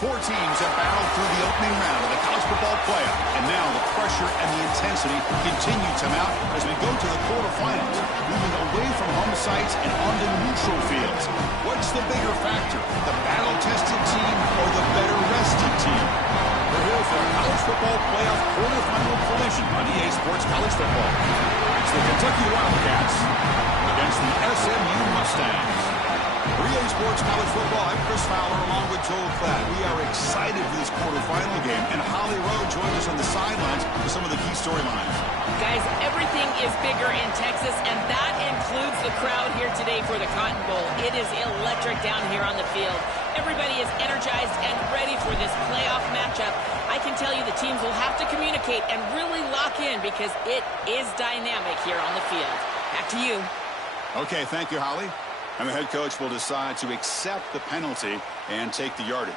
Four teams have battled through the opening round of the college football playoff, and now the pressure and the intensity continue to mount as we go to the quarterfinals, moving away from home sites and onto neutral fields. What's the bigger factor, the battle-tested team or the better-rested team? We're here for a college football playoff quarterfinal collision on EA Sports College Football. It's the Kentucky Wildcats against the SMU Mustangs. For EA Sports College Football, I'm Chris Fowler along with Joel Klatt. We are excited for this quarterfinal game, and Holly Rowe joins us on the sidelines with some of the key storylines. Guys, everything is bigger in Texas, and that includes the crowd here today for the Cotton Bowl. It is electric down here on the field. Everybody is energized and ready for this playoff matchup. I can tell you the teams will have to communicate and really lock in because it is dynamic here on the field. Back to you. Okay, thank you, Holly. And the head coach will decide to accept the penalty and take the yardage.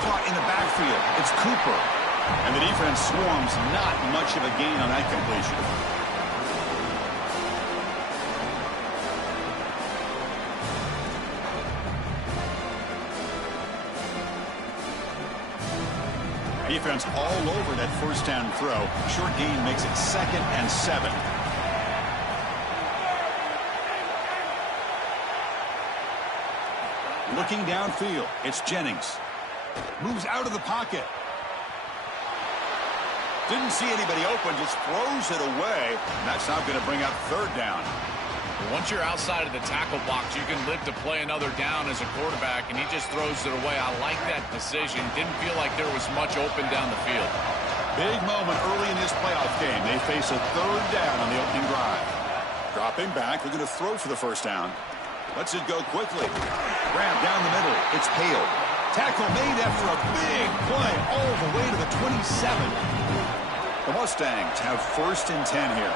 Caught in the backfield. It's Cooper. And the defense swarms, not much of a gain on that completion. Defense all over that first down throw. Short gain makes it 2nd and 7. Looking downfield, it's Jennings. Moves out of the pocket. Didn't see anybody open, just throws it away. That's not going to bring up 3rd down. Once you're outside of the tackle box, you can live to play another down as a quarterback, and he just throws it away. I like that decision. Didn't feel like there was much open down the field. Big moment early in this playoff game. They face a 3rd down on the opening drive. Dropping back, they're going to throw for the first down. Lets it go quickly. Grab down the middle. It's Hale. Tackle made after a big play all the way to the 27. The Mustangs have 1st and 10 here.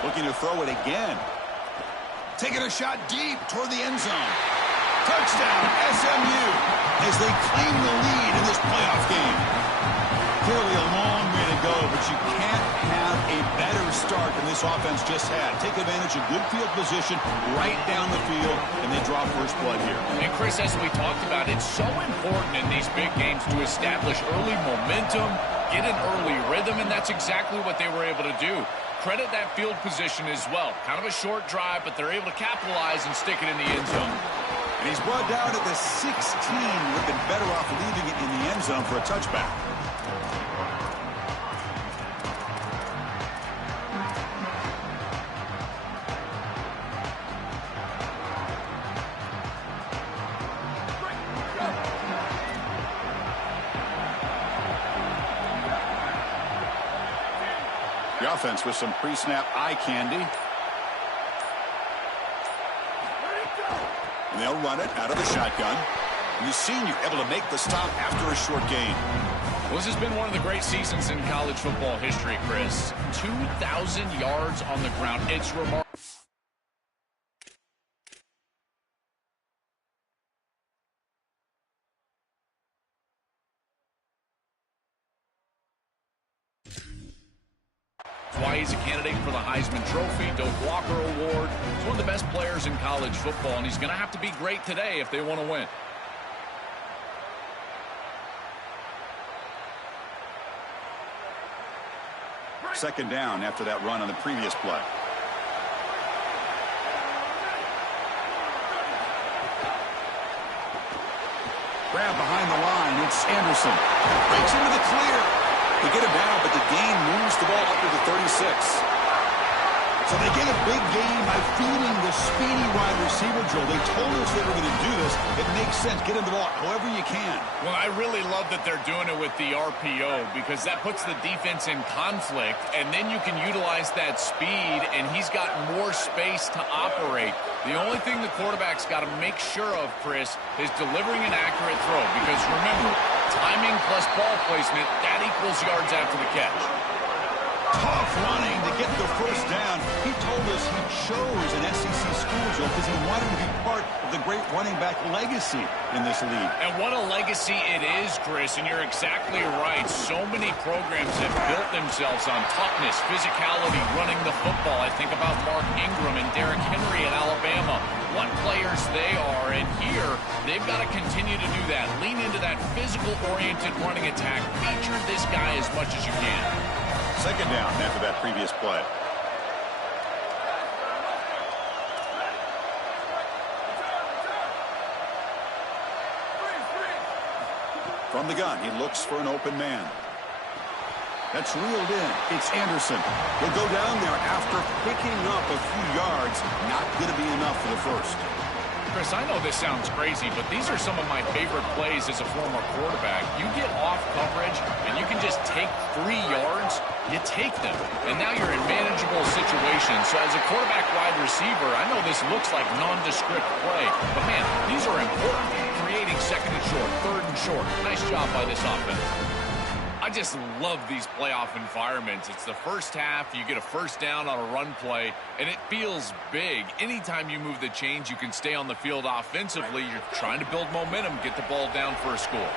Looking to throw it again. Taking a shot deep toward the end zone. Touchdown, SMU, as they claim the lead in this playoff game. Clearly a long way to go, but you can't have a better start than this offense just had. Take advantage of good field position right down the field, and they draw first blood here. And Chris, as we talked about, it's so important in these big games to establish early momentum, get an early rhythm, and that's exactly what they were able to do. Credit that field position as well. Kind of a short drive, but they're able to capitalize and stick it in the end zone. And he's brought down at the 16, looking better off leaving it in the end zone for a touchback. The offense with some pre-snap eye candy. And they'll run it out of the shotgun. And the senior able to make the stop after a short gain. Well, this has been one of the great seasons in college football history, Chris. 2,000 yards on the ground. It's remarkable. Why he's a candidate for the Heisman Trophy, Doak Walker Award. He's one of the best players in college football, and he's going to have to be great today if they want to win. Second down after that run on the previous play. Grab behind the line. It's Anderson. Breaks into the clear. They get him down, but the gain moves the ball up to the 36. So they get a big gain by feeding the speedy wide receiver, Joe. They told us they were going to do this. It makes sense. Get him the ball however you can. Well, I really love that they're doing it with the RPO because that puts the defense in conflict, and then you can utilize that speed, and he's got more space to operate. The only thing the quarterback's got to make sure of, Chris, is delivering an accurate throw because, remember, timing plus ball placement, that equals yards after the catch. Tough running to get the first down. He told us he chose an SEC school, Joe, because he wanted to be part of the great running back legacy in this league. And what a legacy it is, Chris, and you're exactly right. So many programs have built themselves on toughness, physicality, running the football. I think about Mark Ingram and Derrick Henry in Alabama. What players they are, and here they've got to continue to do that. Lean into that physical-oriented running attack. Feature this guy as much as you can. Second down after that previous play. From the gun, he looks for an open man. That's reeled in. It's Anderson. He'll go down there after picking up a few yards. Not going to be enough for the first. Chris, I know this sounds crazy, but these are some of my favorite plays as a former quarterback. You get off coverage, and you can just take 3 yards. You take them, and now you're in manageable situations. So as a quarterback wide receiver, I know this looks like nondescript play, but, man, these are important. Creating second and short, third and short. Nice job by this offense. I just love these playoff environments. It's the first half. You get a first down on a run play, and it feels big. Anytime you move the chains, you can stay on the field offensively. You're trying to build momentum, get the ball down for a score.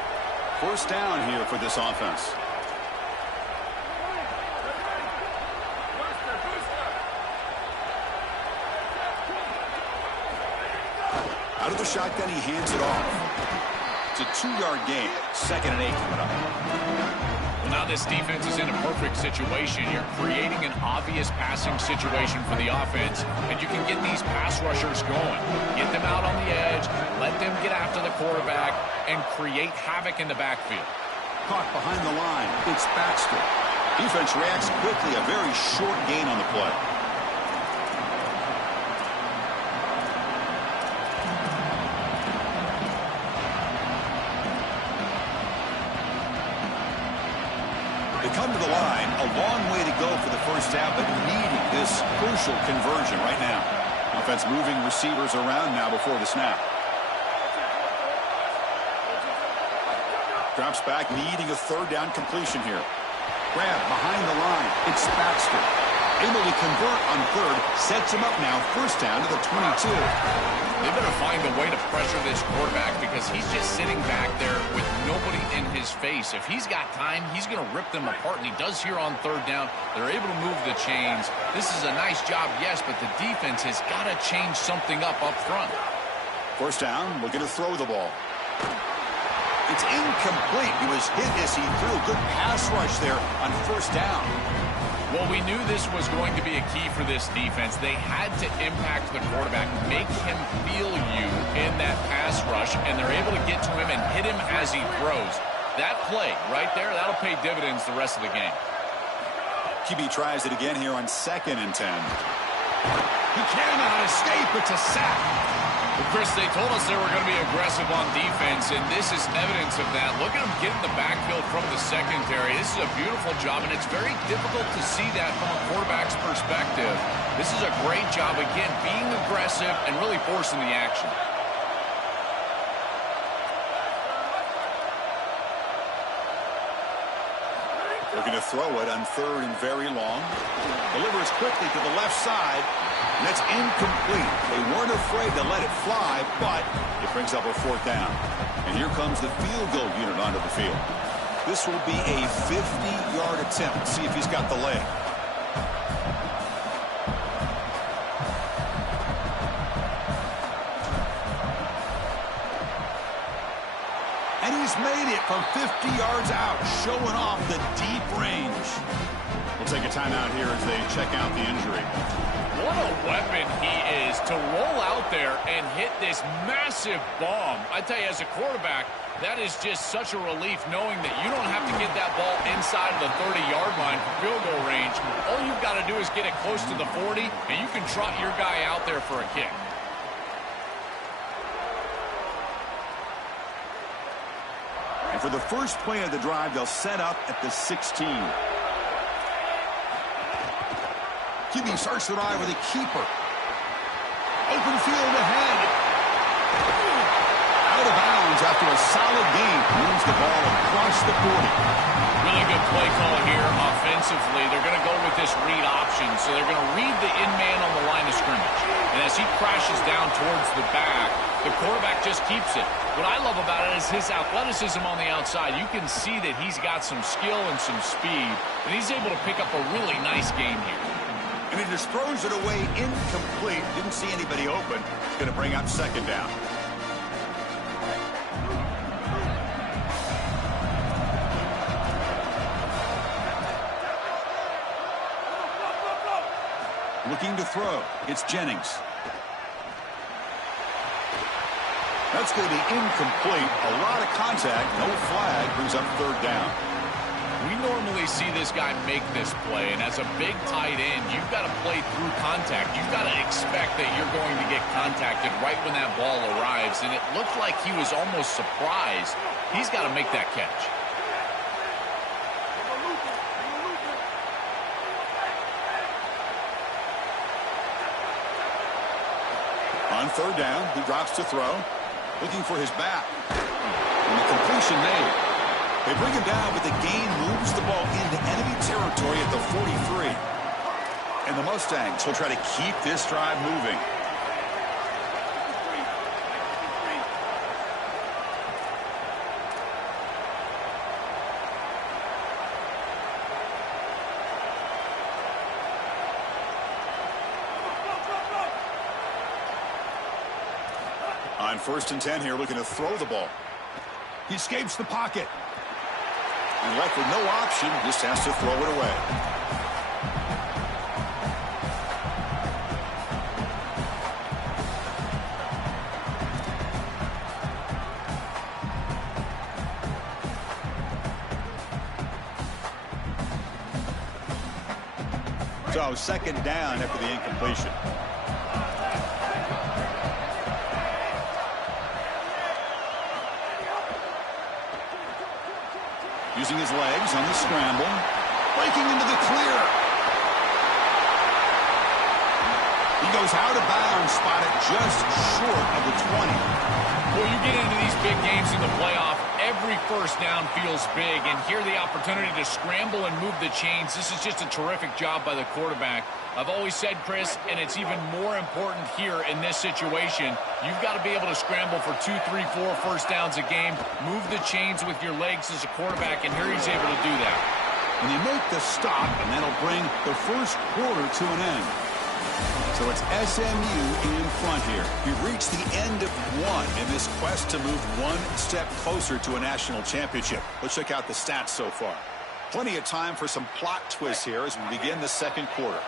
First down here for this offense. Out of the shotgun, he hands it off. It's a 2-yard gain. 2nd and 8 coming up. Well, now this defense is in a perfect situation. You're creating an obvious passing situation for the offense, and you can get these pass rushers going. Get them out on the edge, let them get after the quarterback, and create havoc in the backfield. Caught behind the line. It's Baxter. Defense reacts quickly. A very short gain on the play. Come to the line, a long way to go for the first half, but needing this crucial conversion right now. Offense moving receivers around now before the snap. Drops back, needing a 3rd down completion here. Grab behind the line. It's Baxter. Able to convert on 3rd, sets him up now, first down to the 22. They better find a way to pressure this quarterback because he's just sitting back there with nobody in his face. If he's got time, he's going to rip them apart, and he does here on 3rd down. They're able to move the chains. This is a nice job, yes, but the defense has got to change something up front. First down, we're going to throw the ball. It's incomplete. He was hit as he threw a good pass rush there on first down. Well, we knew this was going to be a key for this defense. They had to impact the quarterback, make him feel you in that pass rush, and they're able to get to him and hit him as he throws. That play right there, that'll pay dividends the rest of the game. QB tries it again here on 2nd and 10. He cannot escape. It's a sack. Well, Chris, they told us they were going to be aggressive on defense, and this is evidence of that. Look at them get in the backfield from the secondary. This is a beautiful job, and it's very difficult to see that from a quarterback's perspective. This is a great job, again, being aggressive and really forcing the action. Looking to throw it on 3rd and very long. Delivers quickly to the left side. And that's incomplete. They weren't afraid to let it fly, but it brings up a 4th down. And here comes the field goal unit onto the field. This will be a 50-yard attempt. Let's see if he's got the leg. And he's made it from 50 yards out, showing off the deep range. We'll take a timeout here as they check out the injury. What a weapon he is to roll out there and hit this massive bomb. I tell you, as a quarterback, that is just such a relief knowing that you don't have to get that ball inside of the 30-yard line for field goal range. All you've got to do is get it close to the 40, and you can trot your guy out there for a kick. And for the first play of the drive, they'll set up at the 16. QB starts the ride with a keeper. Open field ahead. Out of bounds after a solid gain. Moves the ball across across the 40. Really good play call here offensively. They're going to go with this read option. So they're going to read the in-man on the line of scrimmage. And as he crashes down towards the back, the quarterback just keeps it. What I love about it is his athleticism on the outside. You can see that he's got some skill and some speed, and he's able to pick up a really nice game here. And he just throws it away incomplete. Didn't see anybody open. It's going to bring up second down. Looking to throw. It's Jennings. That's going to be incomplete. A lot of contact. No flag. Brings up third down. We normally see this guy make this play, and as a big tight end, you've got to play through contact. You've got to expect that you're going to get contacted right when that ball arrives, and it looked like he was almost surprised. He's got to make that catch. On third down, he drops to throw. Looking for his back. And the completion made. They bring him down, but the gain moves the ball into enemy territory at the 43. And the Mustangs will try to keep this drive moving. On 1st and 10 here, looking to throw the ball. He escapes the pocket. And left with no option, just has to throw it away. So second down after the incompletion. Using his legs on the scramble. Breaking into the clear. He goes out of bounds, spotted just short of the 20. Well, you get into these big games in the playoff, every first down feels big, and here the opportunity to scramble and move the chains. This is just a terrific job by the quarterback. I've always said, Chris, and it's even more important here in this situation, you've got to be able to scramble for 2, 3, 4 first downs a game, move the chains with your legs as a quarterback, and here he's able to do that. And they make the stop, and that'll bring the first quarter to an end. So it's SMU in front here. We've reached the end of one in this quest to move one step closer to a national championship. Let's check out the stats so far. Plenty of time for some plot twists here as we begin the second quarter.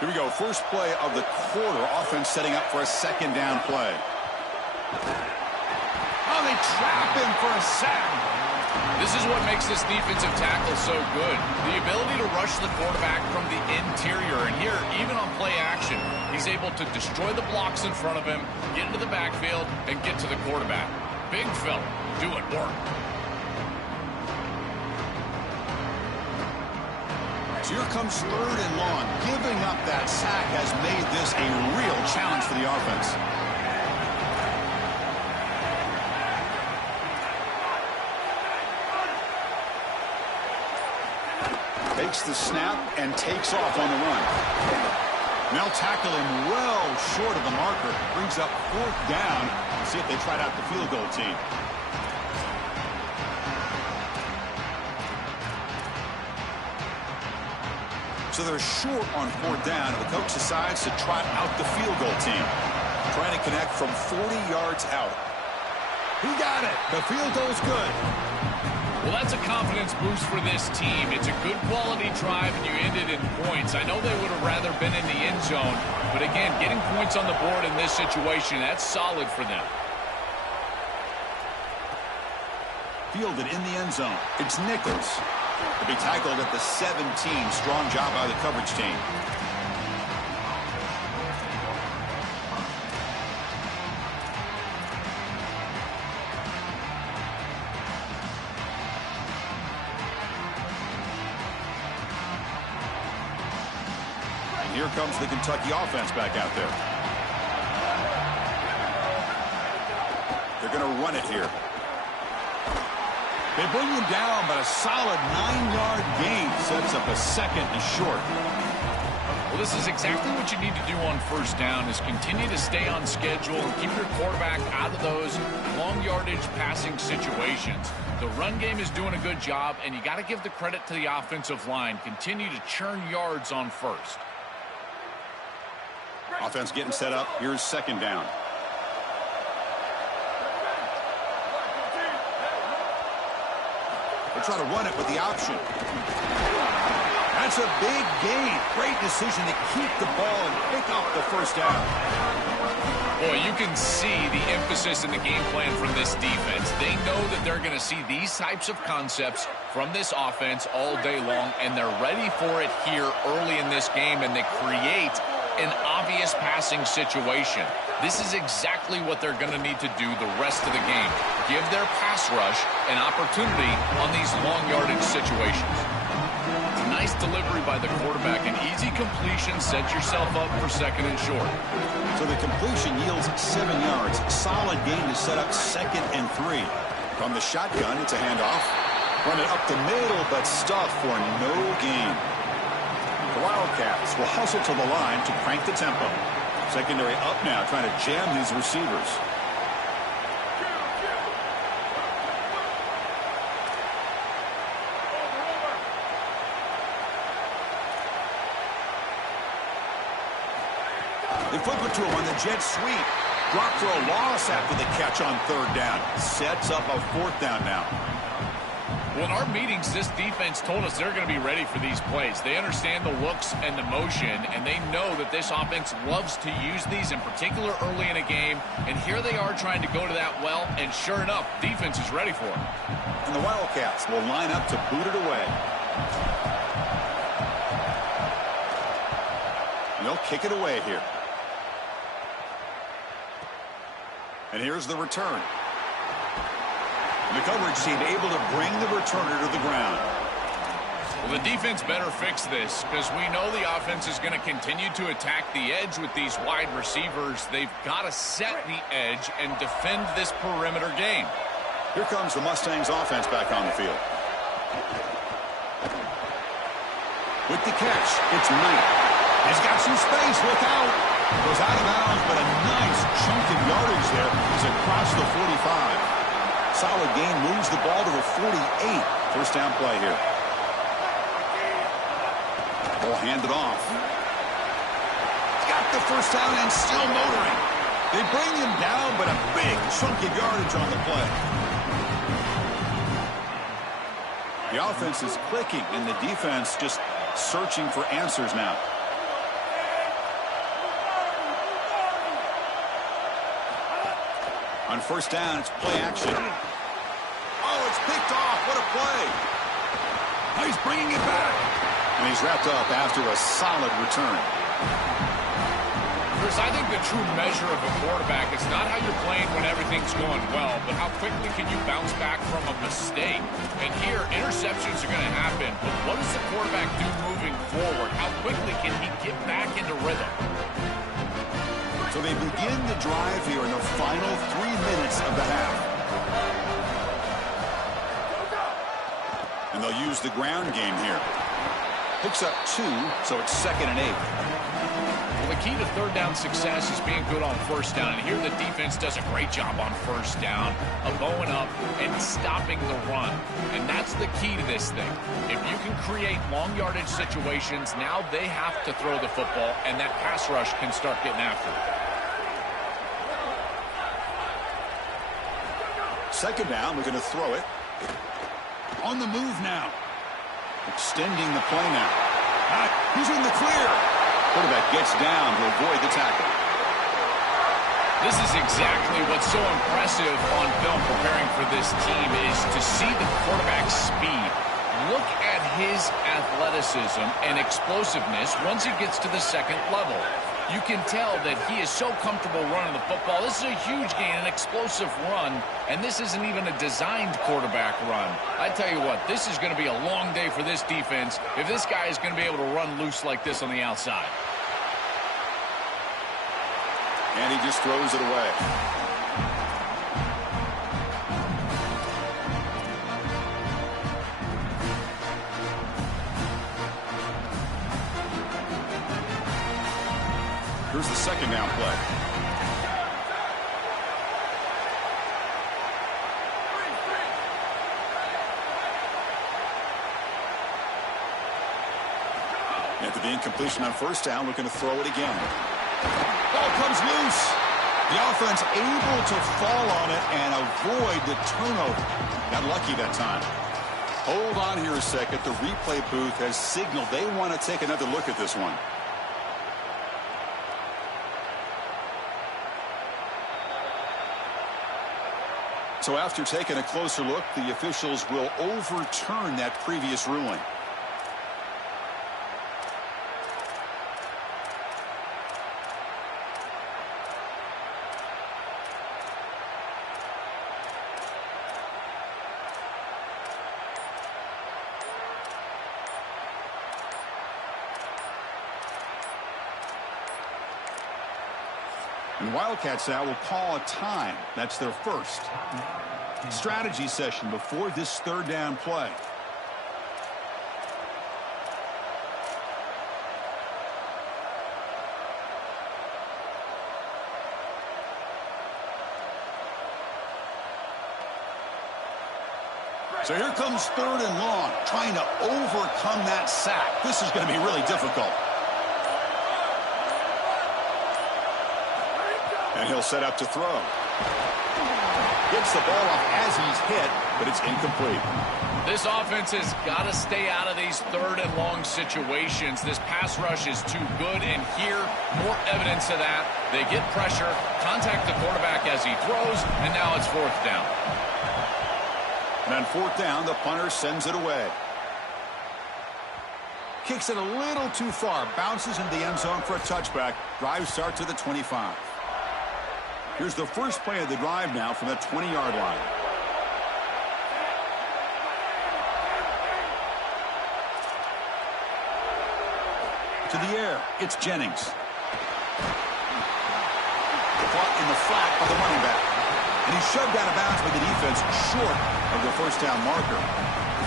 Here we go. First play of the quarter. Offense setting up for a second down play. Oh, they trap him for a sack. This is what makes this defensive tackle so good. The ability to rush the quarterback from the interior. And here, even on play action, he's able to destroy the blocks in front of him, get into the backfield, and get to the quarterback. Big fella doing work. So here comes third and long. Giving up that sack has made this a real challenge for the offense. Takes the snap and takes off on the run. Now tackle him well short of the marker. Brings up fourth down. Let's see if they tried out the field goal team. So they're short on fourth down, and the coach decides to trot out the field goal team. Trying to connect from 40 yards out. He got it. The field goal's good. Well, that's a confidence boost for this team. It's a good quality drive, and you ended in points. I know they would have rather been in the end zone, but again, getting points on the board in this situation, that's solid for them. Fielded in the end zone. It's Nichols. To be tackled at the 17. Strong job by the coverage team. And here comes the Kentucky offense back out there. They're going to run it here. They bring him down, but a solid 9-yard gain sets up a second and short. Well, this is exactly what you need to do on first down, is continue to stay on schedule and keep your quarterback out of those long yardage passing situations. The run game is doing a good job, and you got to give the credit to the offensive line. Continue to churn yards on first. Offense getting set up. Here's second down. They try to run it with the option. That's a big gain. Great decision to keep the ball and pick up the first down. Boy, you can see the emphasis in the game plan from this defense. They know that they're going to see these types of concepts from this offense all day long, and they're ready for it here early in this game, and they create an obvious passing situation. This is exactly what they're going to need to do the rest of the game. Give their pass rush an opportunity on these long yardage situations. Nice delivery by the quarterback. An easy completion. Set yourself up for second and short. So the completion yields 7 yards. Solid gain to set up second and 3. From the shotgun, it's a handoff. Run it up the middle, but stuffed for no gain. The Wildcats will hustle to the line to crank the tempo. Secondary up now, trying to jam these receivers. They flip it to him on the jet sweep. Drop for a loss after the catch on third down. Sets up a fourth down now. Well, in our meetings, this defense told us they're going to be ready for these plays. They understand the looks and the motion, and they know that this offense loves to use these, in particular early in a game. And here they are trying to go to that well, and sure enough, defense is ready for it. And the Wildcats will line up to boot it away. And they'll kick it away here. And here's the return. The coverage team able to bring the returner to the ground. Well, the defense better fix this, because we know the offense is going to continue to attack the edge with these wide receivers. They've got to set the edge and defend this perimeter game. Here comes the Mustangs offense back on the field. With the catch, it's Knight. He's got some space, look out. Goes out of bounds, but a nice chunk of yardage there. He's across the 45. Solid gain, moves the ball to the 48. First down play here. Ball handed off. He's got the first down and still motoring. They bring him down, but a big chunk of yardage on the play. The offense is clicking, and the defense just searching for answers now. On first down, it's play action. Oh, it's picked off. What a play. Oh, he's bringing it back. And he's wrapped up after a solid return. Chris, I think the true measure of a quarterback is not how you're playing when everything's going well, but how quickly can you bounce back from a mistake. And here, interceptions are going to happen, but what does the quarterback do moving forward? How quickly can he get back into rhythm? So they begin the drive here in the final 3 minutes of the half. And they'll use the ground game here. Picks up 2, so it's second and 8. Well, the key to third down success is being good on first down. And here the defense does a great job on first down of going up and stopping the run. And that's the key to this thing. If you can create long yardage situations, now they have to throw the football, and that pass rush can start getting after it. Second down, we're going to throw it. On the move now. Extending the play now. He's in the clear. Quarterback gets down to avoid the tackle. This is exactly what's so impressive on film preparing for this team, is to see the quarterback's speed. Look at his athleticism and explosiveness once he gets to the second level. You can tell that he is so comfortable running the football. This is a huge gain, an explosive run, and this isn't even a designed quarterback run. I tell you what, this is going to be a long day for this defense if this guy is going to be able to run loose like this on the outside. And he just throws it away. Here's the second down play. After the incompletion on first down, looking to throw it again. Ball comes loose. The offense able to fall on it and avoid the turnover. Got lucky that time. Hold on here a second. The replay booth has signaled they want to take another look at this one. So after taking a closer look, the officials will overturn that previous ruling. And Wildcats now will call a time. That's their first strategy session before this third down play. So here comes third and long, trying to overcome that sack. This is going to be really difficult. And he'll set up to throw. Gets the ball off as he's hit, but it's incomplete. This offense has got to stay out of these third and long situations. This pass rush is too good, and here, more evidence of that. They get pressure, contact the quarterback as he throws, and now it's fourth down. And on fourth down, the punter sends it away. Kicks it a little too far, bounces into the end zone for a touchback. Drive start to the 25. Here's the first play of the drive now from the 20-yard line. To the air, it's Jennings. Caught in the flat by the running back. And he's shoved out of bounds by the defense short of the first down marker.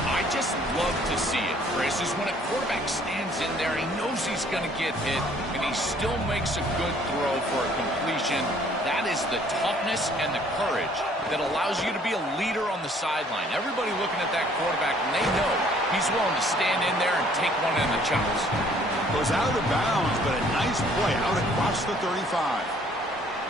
I just love to see it, Chris, is when a quarterback stands in there, he knows he's going to get hit, and he still makes a good throw for a completion. That is the toughness and the courage that allows you to be a leader on the sideline. Everybody looking at that quarterback, and they know he's willing to stand in there and take one in the chops. Goes out of bounds, but a nice play out across the 35.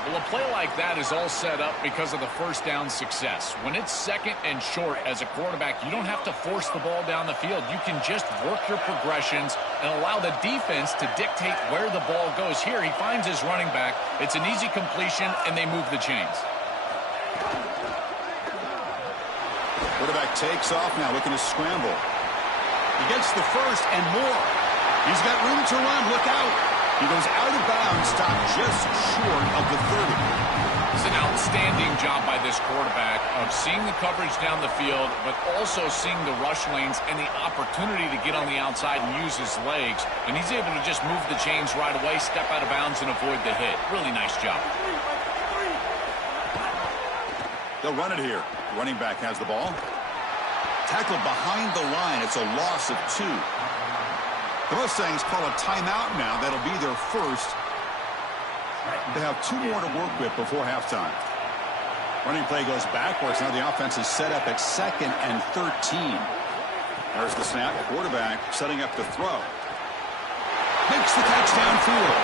Well, a play like that is all set up because of the first down success. When it's second and short as a quarterback, you don't have to force the ball down the field. You can just work your progressions and allow the defense to dictate where the ball goes. Here, he finds his running back. It's an easy completion, and they move the chains. Quarterback takes off now, looking to scramble. He gets the first and more. He's got room to run. Look out. He goes out of bounds, stopped just short of the 30. It's an outstanding job by this quarterback of seeing the coverage down the field, but also seeing the rush lanes and the opportunity to get on the outside and use his legs. And he's able to just move the chains right away, step out of bounds, and avoid the hit. Really nice job. They'll run it here. Running back has the ball. Tackled behind the line. It's a loss of 2. The Mustangs call a timeout now. That'll be their first. They have 2 more to work with before halftime. Running play goes backwards. Now the offense is set up at 2nd and 13. There's the snap. Quarterback setting up the throw. Makes the catch downfield.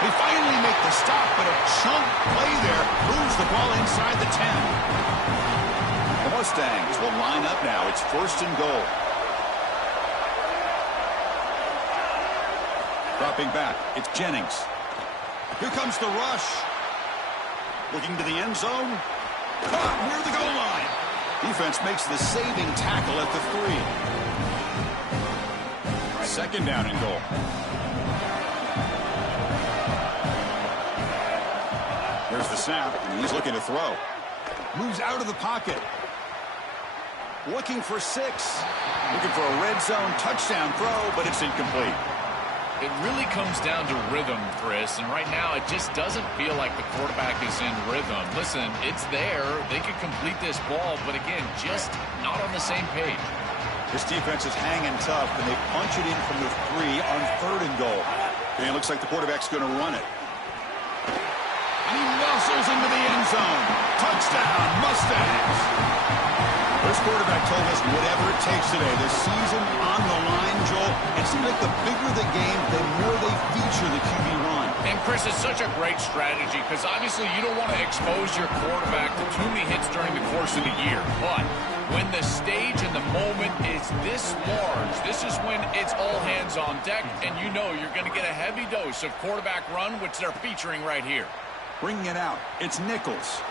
They finally make the stop, but a chunk play there moves the ball inside the 10. The Mustangs will line up now. It's 1st and goal. Dropping back, it's Jennings. Here comes the rush. Looking to the end zone. Caught near the goal line. Defense makes the saving tackle at the 3. Second down and goal. There's the snap, and he's looking to throw. Moves out of the pocket. Looking for 6. Looking for a red zone touchdown throw, but it's incomplete. It really comes down to rhythm, Chris, and right now it just doesn't feel like the quarterback is in rhythm. Listen, it's there. They could complete this ball, but again, just not on the same page. This defense is hanging tough, and they punch it in from the 3 on 3rd and goal. And it looks like the quarterback's going to run it. Whistles into the end zone. Touchdown, Mustangs. This quarterback told us whatever it takes today. The season on the line, Joel. It seems like the bigger the game, the more they feature the QB run. And, Chris, it's such a great strategy because obviously you don't want to expose your quarterback to too many hits during the course of the year. But when the stage and the moment is this large, this is when it's all hands on deck, and you know you're going to get a heavy dose of quarterback run, which they're featuring right here. Bringing it out, it's Nichols.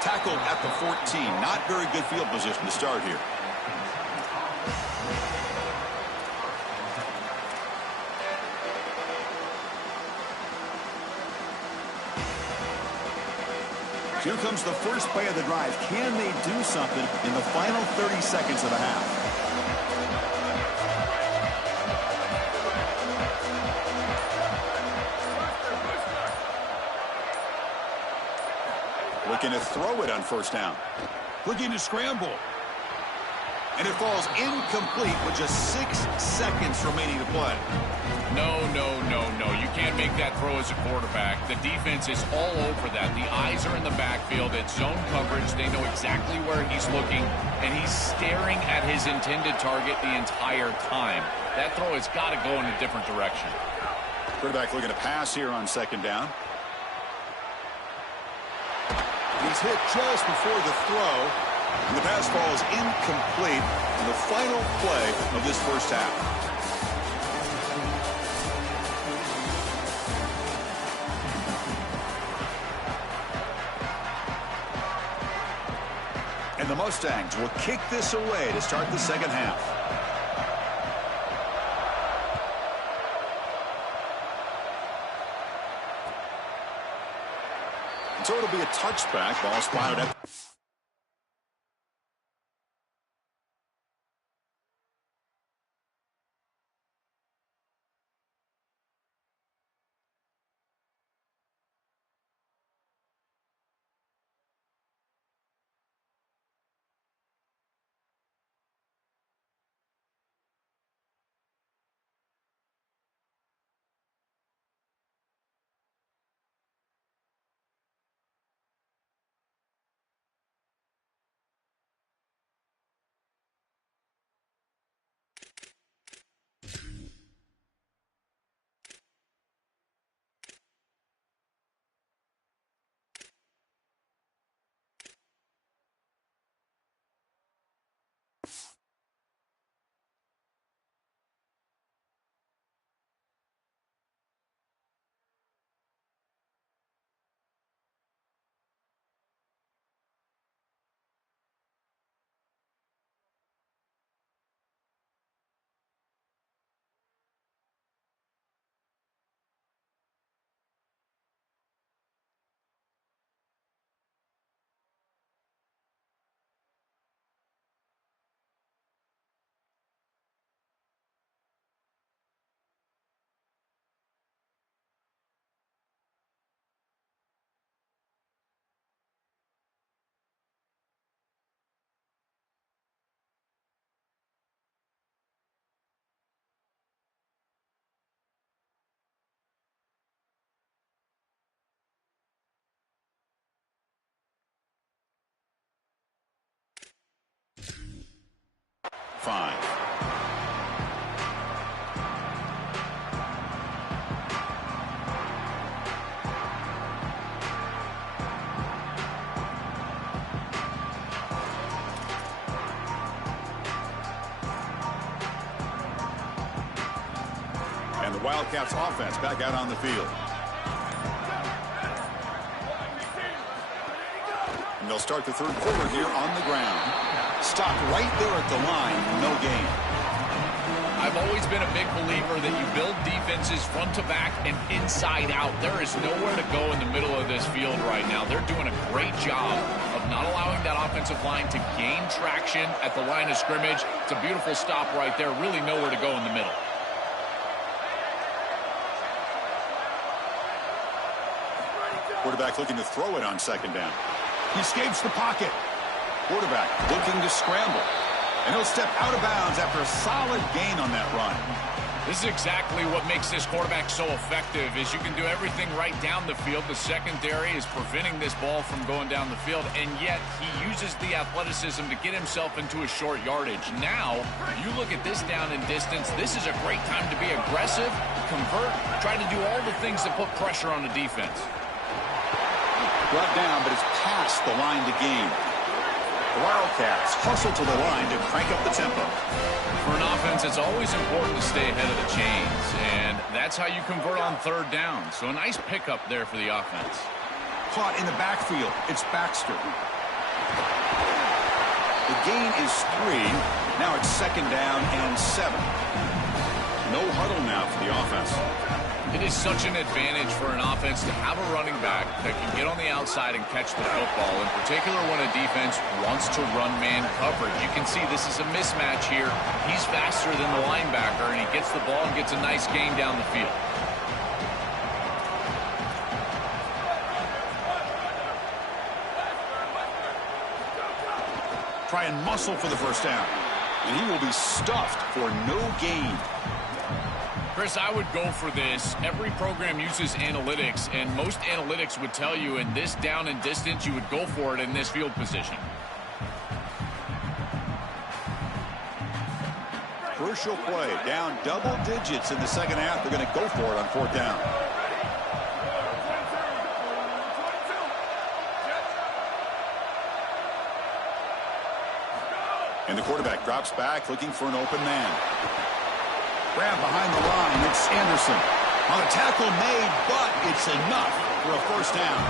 Tackled at the 14. Not very good field position to start here. Here comes the first play of the drive. Can they do something in the final 30 seconds of the half? Looking to throw it on first down. Looking to scramble. And it falls incomplete with just 6 seconds remaining to play. No. You can't make that throw as a quarterback. The defense is all over that. The eyes are in the backfield. It's zone coverage. They know exactly where he's looking, and he's staring at his intended target the entire time. That throw has got to go in a different direction. Quarterback looking to pass here on second down. He's hit just before the throw, and the pass falls incomplete in the final play of this first half. And the Mustangs will kick this away to start the second half. And so it'll be a touchback. Ball spotted at five. And the Wildcats offense back out on the field. And they'll start the third quarter here on the ground. Stopped right there at the line, no gain. I've always been a big believer that you build defenses front to back and inside out. There is nowhere to go in the middle of this field right now. They're doing a great job of not allowing that offensive line to gain traction at the line of scrimmage. It's a beautiful stop right there. Really nowhere to go in the middle. Quarterback looking to throw it on second down. He escapes the pocket. Quarterback looking to scramble. And he'll step out of bounds after a solid gain on that run. This is exactly what makes this quarterback so effective is you can do everything right down the field. The secondary is preventing this ball from going down the field, and yet he uses the athleticism to get himself into a short yardage. Now, you look at this down and distance, this is a great time to be aggressive, convert, try to do all the things that put pressure on the defense. Brought down, but it's past the line to gain. The Wildcats hustle to the line to crank up the tempo. For an offense, it's always important to stay ahead of the chains, and that's how you convert on third down. So a nice pickup there for the offense. Caught in the backfield. It's Baxter. The gain is 3. Now it's 2nd down and 7. No huddle now for the offense. It is such an advantage for an offense to have a running back that can get on the outside and catch the football, in particular when a defense wants to run man coverage. You can see this is a mismatch here. He's faster than the linebacker, and he gets the ball and gets a nice gain down the field. Try and muscle for the first down. And he will be stuffed for no gain. Chris, I would go for this. Every program uses analytics, and most analytics would tell you in this down and distance, you would go for it in this field position. Crucial play. Down double digits in the second half. They're going to go for it on 4th down. And the quarterback drops back looking for an open man. Grab behind the line. It's Anderson. On a tackle made, but it's enough for a 1st down.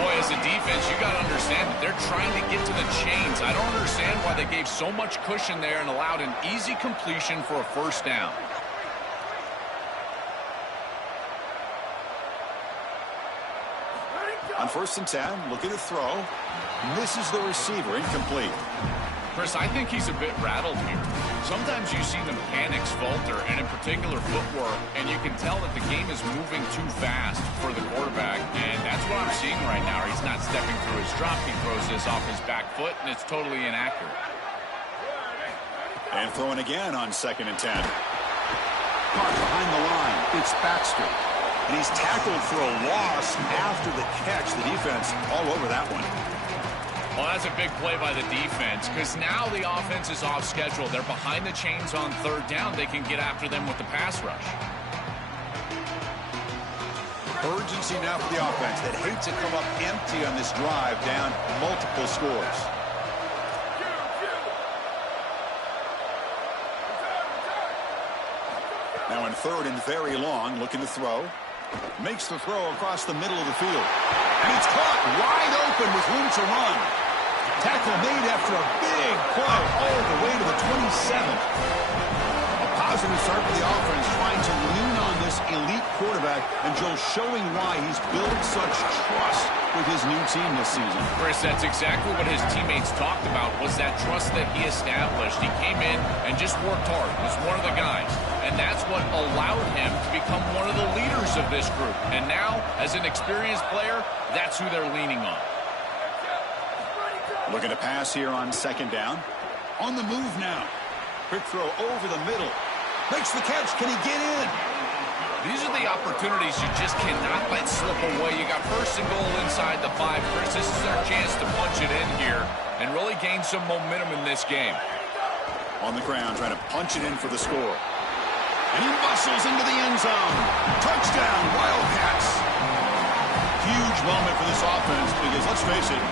Boy, as a defense, you got to understand that they're trying to get to the chains. I don't understand why they gave so much cushion there and allowed an easy completion for a 1st down. On 1st and 10, looking to throw. Misses the receiver, incomplete. Chris, I think he's a bit rattled here. Sometimes you see the mechanics falter, and in particular footwork, and you can tell that the game is moving too fast for the quarterback, and that's what I'm seeing right now. He's not stepping through his drop. He throws this off his back foot, and it's totally inaccurate. And throwing again on 2nd and 10. Caught behind the line. It's Baxter. And he's tackled for a loss after the catch. The defense all over that one. Well, that's a big play by the defense because now the offense is off schedule. They're behind the chains on 3rd down. They can get after them with the pass rush. Urgency now for the offense that hates to come up empty on this drive, down multiple scores. Now in 3rd and very long, looking to throw. Makes the throw across the middle of the field. And it's caught wide open with room to run. Tackle made after a big play all the way to the 27th. A positive start for the offense, trying to lean on this elite quarterback, and Joe showing why he's built such trust with his new team this season. Chris, that's exactly what his teammates talked about, was that trust that he established. He came in and just worked hard, was one of the guys. And that's what allowed him to become one of the leaders of this group. And now, as an experienced player, that's who they're leaning on. Looking to pass here on 2nd down. On the move now. Quick throw over the middle. Makes the catch. Can he get in? These are the opportunities you just cannot let slip away. You got 1st and goal inside the 5. Chris, this is their chance to punch it in here and really gain some momentum in this game. On the ground, trying to punch it in for the score. And he muscles into the end zone. Touchdown, Wildcats. Huge moment for this offense because, let's face it,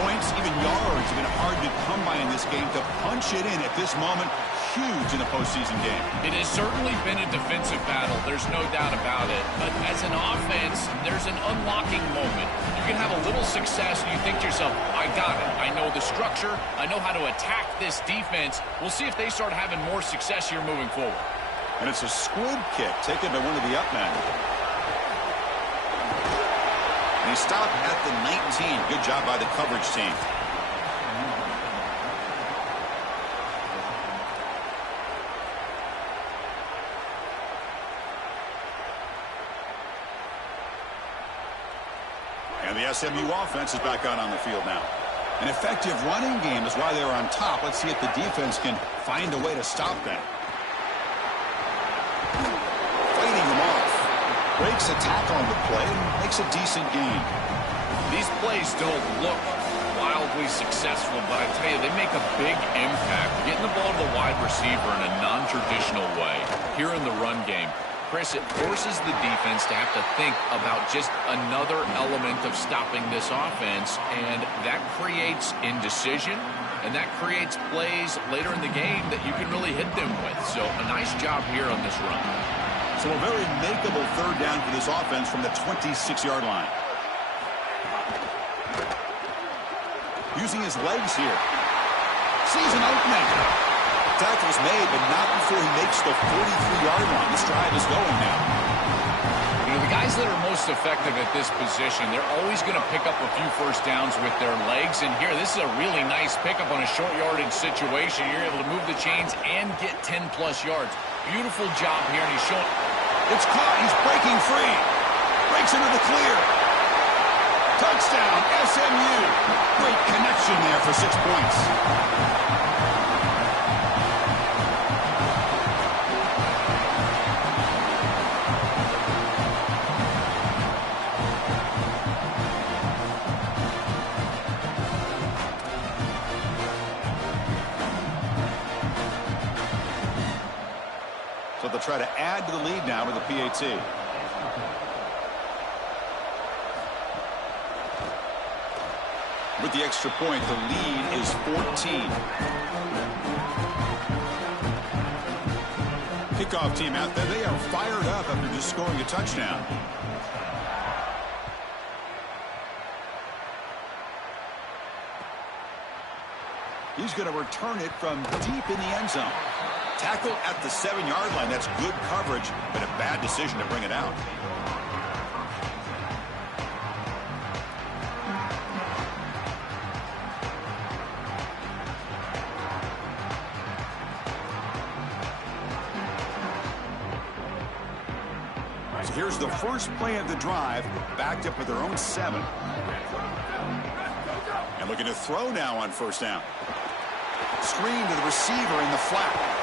points, even yards, have been hard to come by in this game. To punch it in at this moment, huge in a postseason game. It has certainly been a defensive battle. There's no doubt about it. But as an offense, there's an unlocking moment. You can have a little success and you think to yourself, I got it. I know the structure. I know how to attack this defense. We'll see if they start having more success here moving forward. And it's a squib kick taken by one of the up men. And he stopped at the 19. Good job by the coverage team. And the SMU offense is back out on the field now. An effective running game is why they're on top. Let's see if the defense can find a way to stop that. Breaks a tackle on the play and makes a decent gain. These plays don't look wildly successful, but I tell you, they make a big impact. Getting the ball to the wide receiver in a non-traditional way here in the run game. Chris, it forces the defense to have to think about just another element of stopping this offense, and that creates indecision, and that creates plays later in the game that you can really hit them with. So a nice job here on this run. So a very makeable third down for this offense from the 26-yard line. Using his legs here. Sees an opening. Tackle's made, but not before he makes the 43-yard line. This drive is going now. You know, the guys that are most effective at this position, they're always going to pick up a few first downs with their legs. And here, this is a really nice pickup on a short yardage situation. You're able to move the chains and get 10-plus yards. Beautiful job here, and he's showing. It's caught. He's breaking free. Breaks into the clear. Touchdown, SMU. Great connection there for 6 points. So they'll try to add to the lead now with the PAT. With the extra point, the lead is 14. Kickoff team out there. They are fired up after just scoring a touchdown. He's going to return it from deep in the end zone. Tackle at the 7-yard line. That's good coverage, but a bad decision to bring it out. So here's the first play of the drive, backed up with their own 7. And looking to throw now on first down. Screen to the receiver in the flat.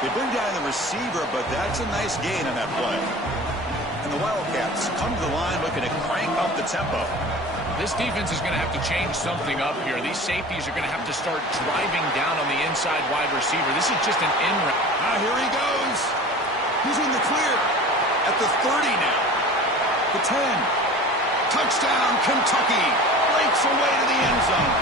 They bring down the receiver, but that's a nice gain on that play. And the Wildcats come to the line looking to crank up the tempo. This defense is going to have to change something up here. These safeties are going to have to start driving down on the inside wide receiver. This is just an in route. Here he goes. He's in the clear. At the 30 now. The 10. Touchdown, Kentucky. Breaks away to the end zone.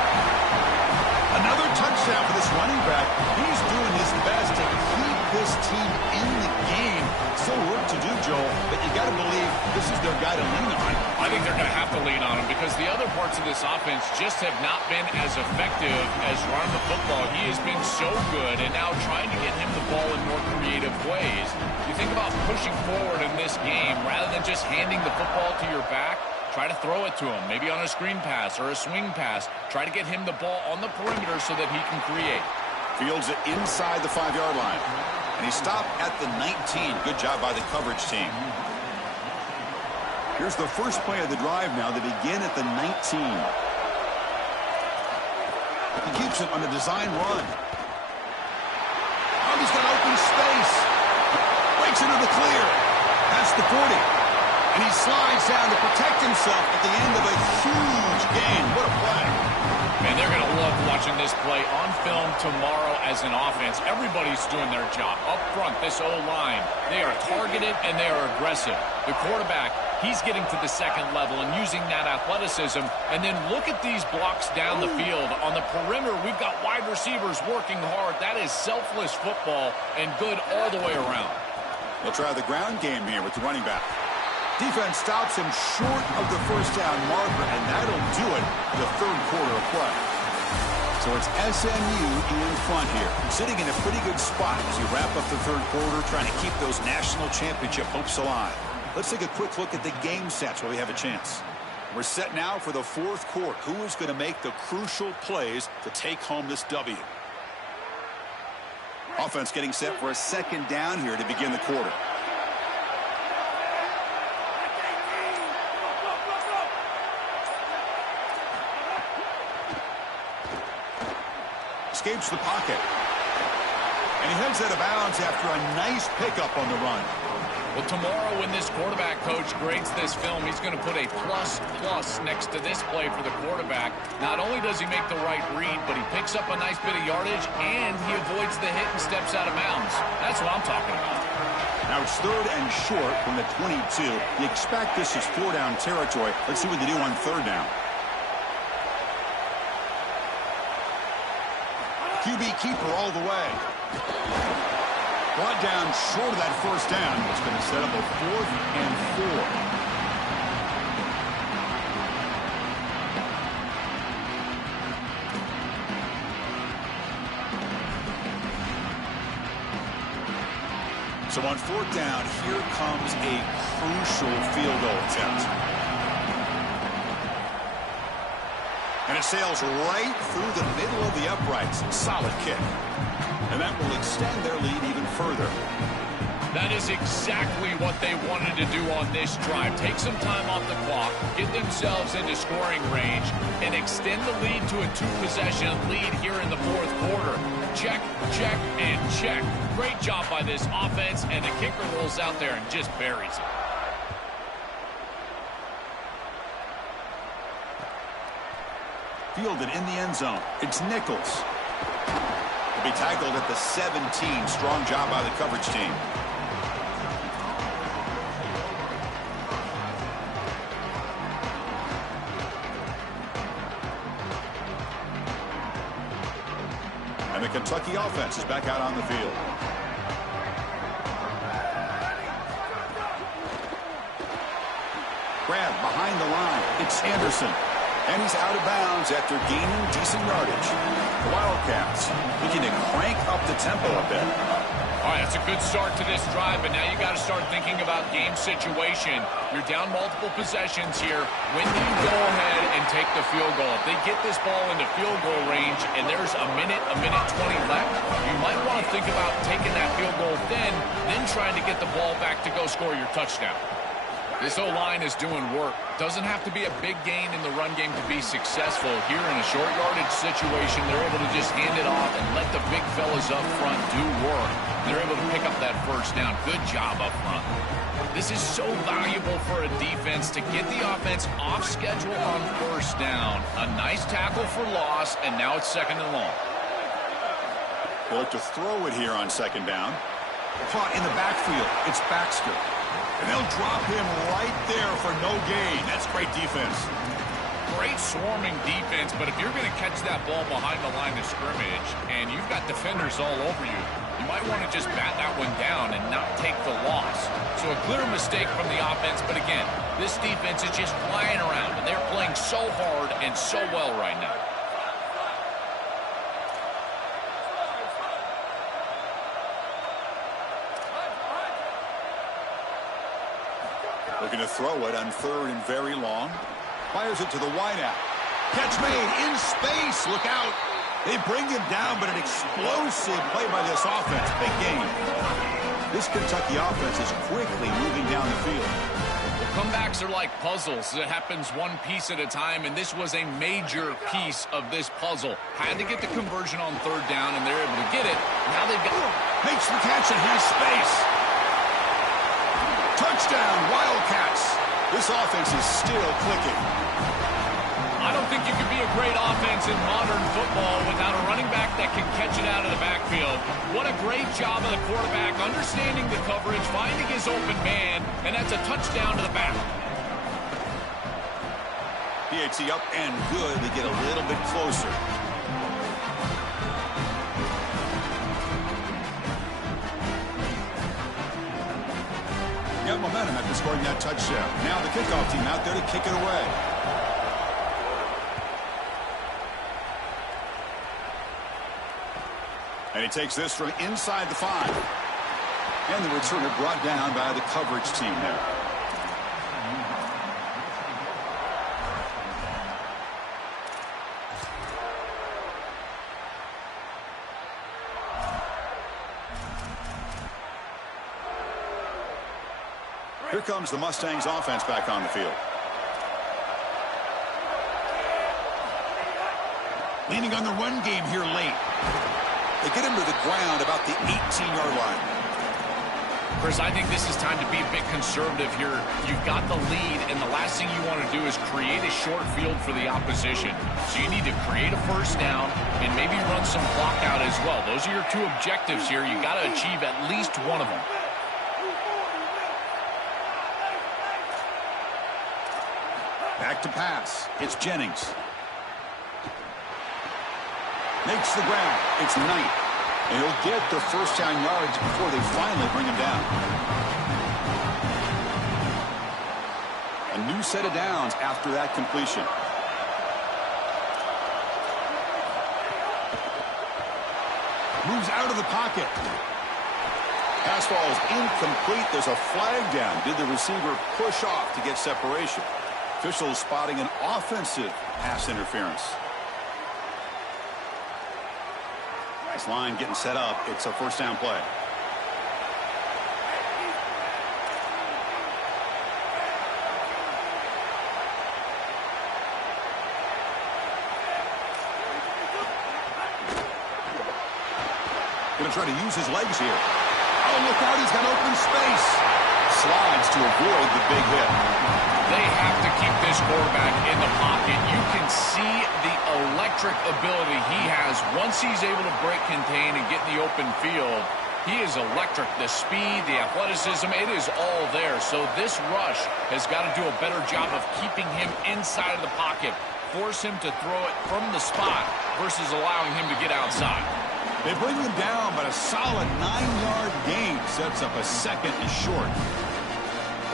Another touchdown for this running back. He's doing his best to keep this team in the game. Still work to do, Joel, but you got to believe this is their guy to lean on. I think they're going to have to lean on him because the other parts of this offense just have not been as effective as running the football. He has been so good, and now trying to get him the ball in more creative ways. You think about pushing forward in this game rather than just handing the football to your back. Try to throw it to him, maybe on a screen pass or a swing pass. Try to get him the ball on the perimeter so that he can create. Fields it inside the 5-yard line. And he stopped at the 19. Good job by the coverage team. Here's the first play of the drive now. They begin at the 19. He keeps it on the design run. Oh, he's got open space. Breaks into the clear. That's the 40. And he slides down to protect himself at the end of a huge gain. What a play. Man, they're going to love watching this play on film tomorrow as an offense. Everybody's doing their job. Up front, this O-line, they are targeted and they are aggressive. The quarterback, he's getting to the second level and using that athleticism. And then look at these blocks down the field. On the perimeter, we've got wide receivers working hard. That is selfless football and good all the way around. They'll try the ground game here with the running back. Defense stops him short of the first down marker, and that'll do it for the third quarter of play. So it's SMU in front here, sitting in a pretty good spot as you wrap up the third quarter, trying to keep those national championship hopes alive. Let's take a quick look at the game sets while we have a chance. We're set now for the fourth quarter. Who is going to make the crucial plays to take home this W? Offense getting set for a second down here to begin the quarter. Escapes the pocket. And he heads out of bounds after a nice pickup on the run. Well, tomorrow when this quarterback coach grades this film, he's going to put a plus next to this play for the quarterback. Not only does he make the right read, but he picks up a nice bit of yardage, and he avoids the hit and steps out of bounds. That's what I'm talking about. Now it's 3rd and short from the 22. You expect this is 4-down territory. Let's see what they do on 3rd down. QB keeper all the way. Brought down short of that 1st down. It's going to set up a 4th and 4. So on 4th down, here comes a crucial field goal attempt. And it sails right through the middle of the uprights. Solid kick. And that will extend their lead even further. That is exactly what they wanted to do on this drive. Take some time off the clock, get themselves into scoring range, and extend the lead to a 2-possession lead here in the 4th quarter. Check, check, and check. Great job by this offense, and the kicker rolls out there and just buries it. Fielded in the end zone. It's Nichols. He'll be tackled at the 17. Strong job by the coverage team. And the Kentucky offense is back out on the field. Grab behind the line. It's Anderson. And he's out of bounds after gaining decent yardage. The Wildcats looking to crank up the tempo a bit. All right, that's a good start to this drive, but now you got to start thinking about game situation. You're down multiple possessions here. When do you go ahead and take the field goal? If they get this ball into field goal range and there's a minute 20 left, you might want to think about taking that field goal then trying to get the ball back to go score your touchdown. This O-line is doing work. Doesn't have to be a big gain in the run game to be successful. Here in a short yardage situation, they're able to just hand it off and let the big fellas up front do work. They're able to pick up that 1st down. Good job up front. This is so valuable for a defense to get the offense off schedule on 1st down. A nice tackle for loss, and now it's 2nd and long. They'll look to throw it here on 2nd down. Caught in the backfield. It's Baxter. And they'll drop him right there for no gain. That's great defense. Great swarming defense, but if you're going to catch that ball behind the line of scrimmage and you've got defenders all over you, you might want to just bat that one down and not take the loss. So a clear mistake from the offense, but again, this defense is just flying around, and they're playing so hard and so well right now. Looking to throw it on 3rd and very long. Fires it to the wideout. Catch made in space. Look out. They bring him down, but an explosive play by this offense. Big game. This Kentucky offense is quickly moving down the field. Well, comebacks are like puzzles. It happens one piece at a time, and this was a major piece of this puzzle. Had to get the conversion on 3rd down, and they're able to get it. Now they've got... Makes the catch, and here's space. Touchdown, Wildcats. This offense is still clicking. I don't think you can be a great offense in modern football without a running back that can catch it out of the backfield. What a great job of the quarterback understanding the coverage, finding his open man, and that's a touchdown to the back. PAT up and good. They get a little bit closer. Got momentum after scoring that touchdown. Now the kickoff team out there to kick it away. And he takes this from inside the 5. And the returner brought down by the coverage team there. Here comes the Mustangs offense back on the field. Leaning on the run game here late. They get him to the ground about the 18-yard line. Chris, I think this is time to be a bit conservative here. You've got the lead, and the last thing you want to do is create a short field for the opposition. So you need to create a first down and maybe run some clock out as well. Those are your two objectives here. You got to achieve at least one of them. Back to pass. It's Jennings. Makes the grab. It's Knight. And he'll get the first down yards before they finally bring him down. A new set of downs after that completion. Moves out of the pocket. Pass ball is incomplete. There's a flag down. Did the receiver push off to get separation? Officials spotting an offensive pass interference. Nice line getting set up. It's a first down play. Going to try to use his legs here. Oh, look out. He's got open space. Slides to avoid the big hit. They have to keep this quarterback in the pocket. You can see the electric ability he has. Once he's able to break contain and get in the open field, he is electric. The speed, the athleticism, it is all there. So this rush has got to do a better job of keeping him inside of the pocket. Force him to throw it from the spot versus allowing him to get outside. They bring him down, but a solid 9-yard gain sets up a second and short.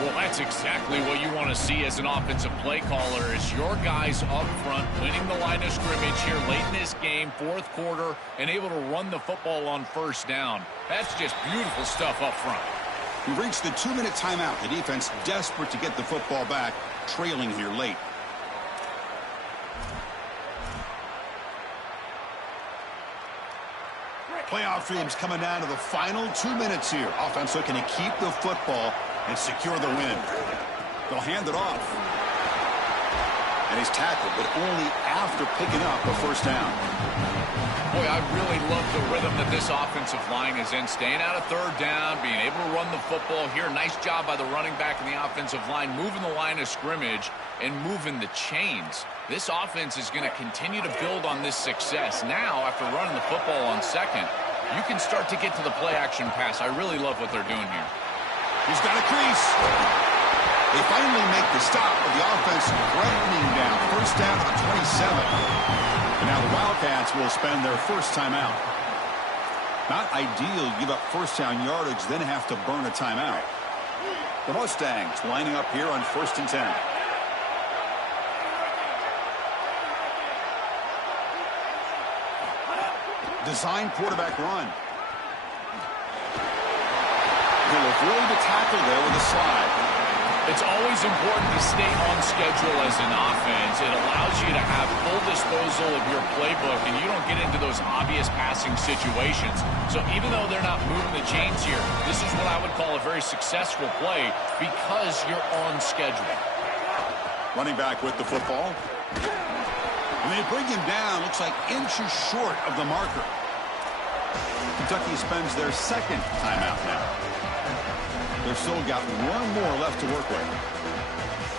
Well, that's exactly what you want to see as an offensive play caller, is your guys up front winning the line of scrimmage here late in this game, fourth quarter, and able to run the football on first down. That's just beautiful stuff up front. We reached the 2-minute timeout. The defense desperate to get the football back, trailing here late. Playoff dreams coming down to the final 2 minutes here. Offense looking to keep the football and secure the win. They'll hand it off. And he's tackled, but only after picking up a first down. Boy, I really love the rhythm that this offensive line is in. Staying out of third down, being able to run the football here. Nice job by the running back and the offensive line, moving the line of scrimmage and moving the chains. This offense is going to continue to build on this success. Now, after running the football on second, you can start to get to the play-action pass. I really love what they're doing here. He's got a crease. They finally make the stop, but the offense threatening down. First down to the 27. And now the Wildcats will spend their first timeout. Not ideal. Give up first down yardage, then have to burn a timeout. The Mustangs lining up here on 1st and 10. Design quarterback run. He'll avoid the tackle there with a slide. It's always important to stay on schedule as an offense. It allows you to have full disposal of your playbook, and you don't get into those obvious passing situations. So even though they're not moving the chains here, this is what I would call a very successful play because you're on schedule. Running back with the football. And they bring him down, looks like inches short of the marker. Kentucky spends their second timeout now. They've still got one more left to work with.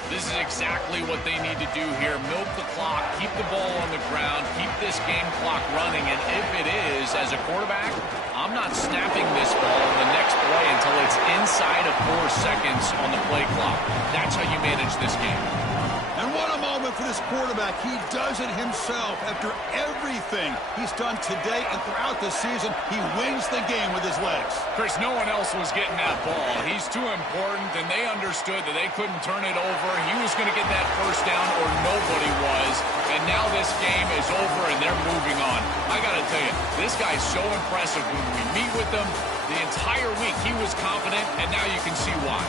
This is exactly what they need to do here. Milk the clock, keep the ball on the ground, keep this game clock running. And if it is, as a quarterback, I'm not snapping this ball in the next play until it's inside of 4 seconds on the play clock. That's how you manage this game. And what a moment for this quarterback. He does it himself. After everything he's done today and throughout the season, he wins the game with his legs. Chris, no one else was getting that ball. He's too important, and they understood that they couldn't turn it over. He was going to get that first down, or nobody was. And now this game is over, and they're moving on. I got to tell you, this guy's so impressive. When we meet with him the entire week, he was confident, and now you can see why.